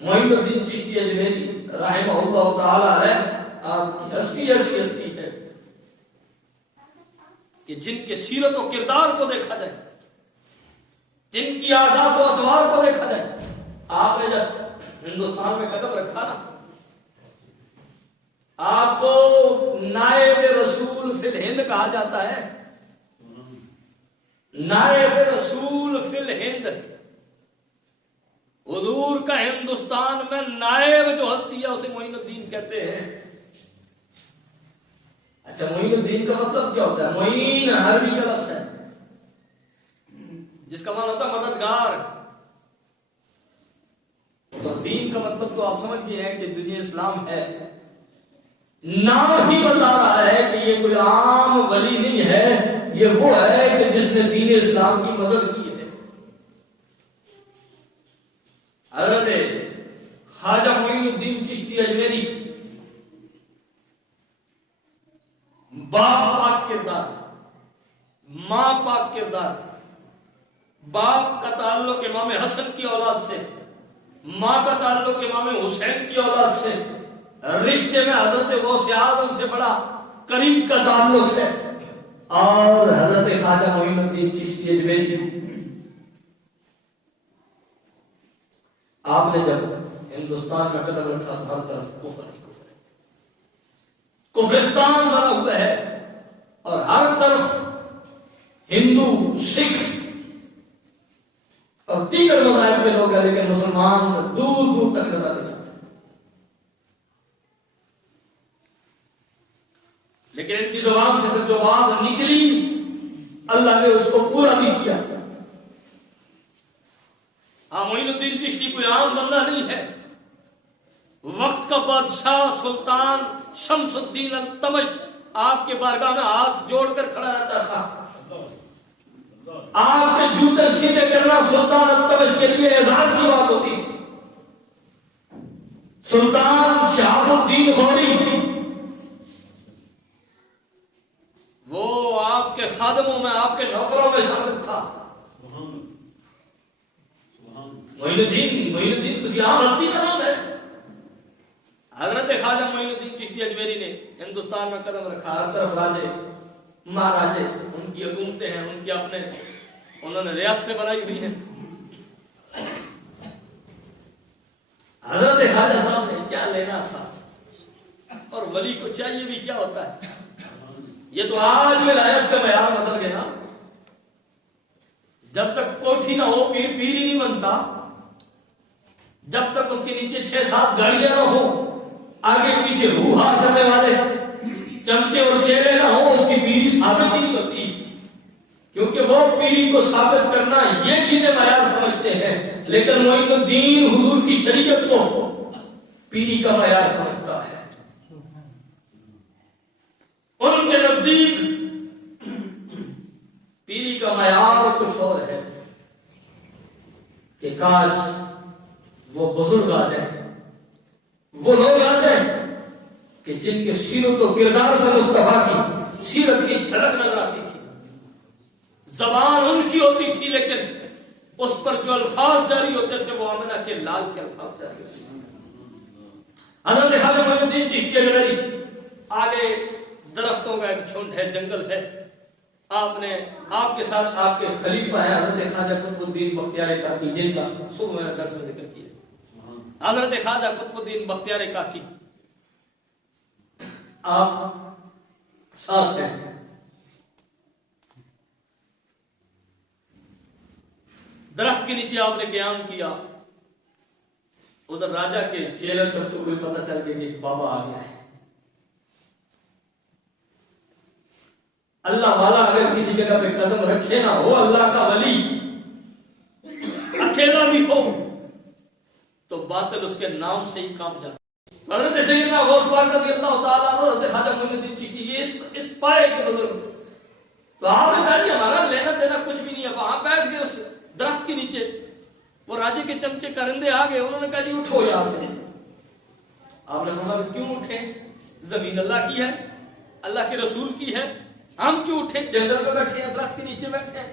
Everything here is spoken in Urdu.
معین الدین چشتی اجمیری رحمہ اللہ تعالی علیہ، آپ کی ہستی ایسی ہستی ہے کہ جن کے سیرت و کردار کو دیکھا جائے، جن کی عادات و اطوار کو دیکھا جائے، آپ نے جب ہندوستان میں قدم رکھا نا، آپ کو نائب رسول فی الہند کہا جاتا ہے، نائب رسول فی الہند، حضور کا ہندوستان میں نائب جو ہستی ہے اسے معین الدین کہتے ہیں۔ اچھا، معین الدین کا مطلب کیا ہوتا ہے؟ معین عربی کا لفظ ہے جس کا معنی ہوتا ہے مددگار، تو دین کا مطلب تو آپ سمجھ گئے ہیں کہ دین اسلام ہے۔ نام ہی بتا رہا ہے کہ یہ کوئی عام ولی نہیں ہے، یہ وہ ہے کہ جس نے دین اسلام کی مدد کی ہے۔ حضرت خواجہ معین الدین چشتی اجمیری، باپ پاک کردار، ماں پاک کردار، باپ کا تعلق امام حسن کی اولاد سے، ماں کا تعلق امام حسین کی اولاد سے، رشتے میں حضرت غوث اعظم سے بڑا قریب کا تعلق ہے۔ اور حضرت خواجہ معین الدین چشتی اجمیری، آپ نے جب ہندوستان میں قدم رکھا تو ہر طرف کفر ہی کفر ہے، کفرستان بنا ہوا ہے، اور ہر طرف ہندو، سکھ اور دیگر مذاہب کے لوگ ہیں، لیکن مسلمان دور دور تک نظر نہیں آتے۔ لیکن ان کی زبان سے جو بات نکلی اللہ نے اس کو پورا بھی کیا۔ معین الدین چشتی کوئی عام بندہ نہیں ہے، وقت کا بادشاہ سلطان شمس الدین التمش آپ کے بارگاہ میں ہاتھ جوڑ کر کھڑا رہتا تھا۔ آپ کے جوتے سیدھے کرنا سلطان التمش کے لیے اعزاز کی بات ہوتی تھی۔ سلطان شہاب الدین غوری، وہ آپ کے خادموں میں، آپ کے نوکروں میں شامل تھا۔ معین الدین کسی عام ہستی کا نام ہے۔ حضرت خواجہ معین الدین چشتی اجمیری نے ہندوستان میں قدم رکھا، ہر طرف راجے مہاراجے، ان کی حکومتیں ہیں، ان کے اپنے، انہوں نے ریاستیں بنائی ہوئی ہیں۔ حضرت خواجہ صاحب نے کیا لینا تھا، اور ولی کو چاہیے بھی کیا ہوتا ہے؟ یہ تو آج ولایت کا معیار بدل گیا نا۔ جب تک کوٹھی نہ ہو پیر پیر ہی نہیں بنتا، جب تک اس کے نیچے 6-7 گاڑیاں نہ ہو، آگے پیچھے ہو ہا کرنے والے چمچے اور چیلے نہ ہو، اس کی پیری ثابت ہی نہیں ہوتی، کیونکہ وہ پیری کو ثابت کرنا یہ چیزیں معیار سمجھتے ہیں، لیکن معین الدین حضور کی شریعت کو پیری کا معیار سمجھتا ہے۔ ان کے نزدیک پیری کا معیار کچھ اور ہے کہ کاش وہ بزرگ آ جائیں، وہ لوگ آ جائیں کہ جن کے سیرت و کردار سے مصطفیٰ کی سیرت کی جھلک نظر آتی تھی۔ زبان ان کی ہوتی تھی، لیکن اس پر جو الفاظ جاری ہوتے تھے وہ آمنہ کے لال کے الفاظ جاری ہوتے تھے۔ حضرت خواجہ معین الدین چشتی اجمیری، آگے درختوں کا ایک جھنڈ ہے، جنگل ہے، آپ نے آپ کے ساتھ آپ کے خلیفہ ہیں حضرت خواجہ قطب الدین بختیار کاکی، جن کا صبح میں نے درس میں ذکر کیا۔ حضرت خواجہ قطب الدین بختیار کاکی آپ ساتھ ہیں، درخت کے نیچے آپ نے قیام کیا، ادھر راجا کے چیلے چمچوں کو پتہ چل گیا کہ ایک بابا آ گیا ہے۔ اللہ والا اگر کسی جگہ پہ قدم رکھے نہ ہو، اللہ کا ولی اکیلا بھی ہو تو باطل اس کے نام سے ہی کام جاتا ہے۔ حضرت سیدنا غوث پاک رضی اللہ تعالیٰ عنہ، حضرت خواجہ معین الدین چشتی، یہ اس پائے کے بزرگ تھے۔ تو آپ نے کہا ہمارا لینا دینا کچھ بھی نہیں ہے، وہاں بیٹھ کے اس درخت کے نیچے وہ راجے کے چمچے کرندے آ گئے، انہوں نے کہا جی اٹھو یہاں سے۔ آپ نے فرمایا کیوں اٹھیں؟ زمین اللہ کی ہے، اللہ کے رسول کی ہے، ہم کیوں اٹھیں؟ جنگل میں بیٹھے ہیں، درخت کے نیچے بیٹھے ہیں۔